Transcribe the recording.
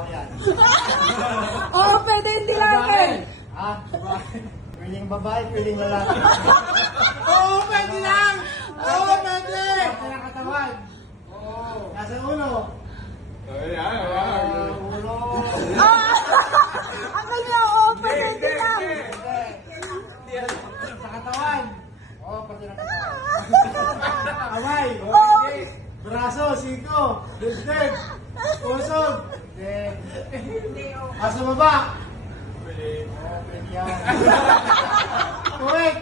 tao yan. Oo, pwede hindi namin. Ha? Pwedeng babae, pwedeng lalaki. Oo, pwede lang! Oo, pwede! Parte ng katawan. Oo. Nasa ulo. Ulo. Ang kanya, oo, pwede hindi lang. Sa katawan. Oo, parte ng katawan. Kamay! Oo. Braso, siko, dibdib, pusod. Hindi. Asa baba. Oo, pwede yan. Kuwik.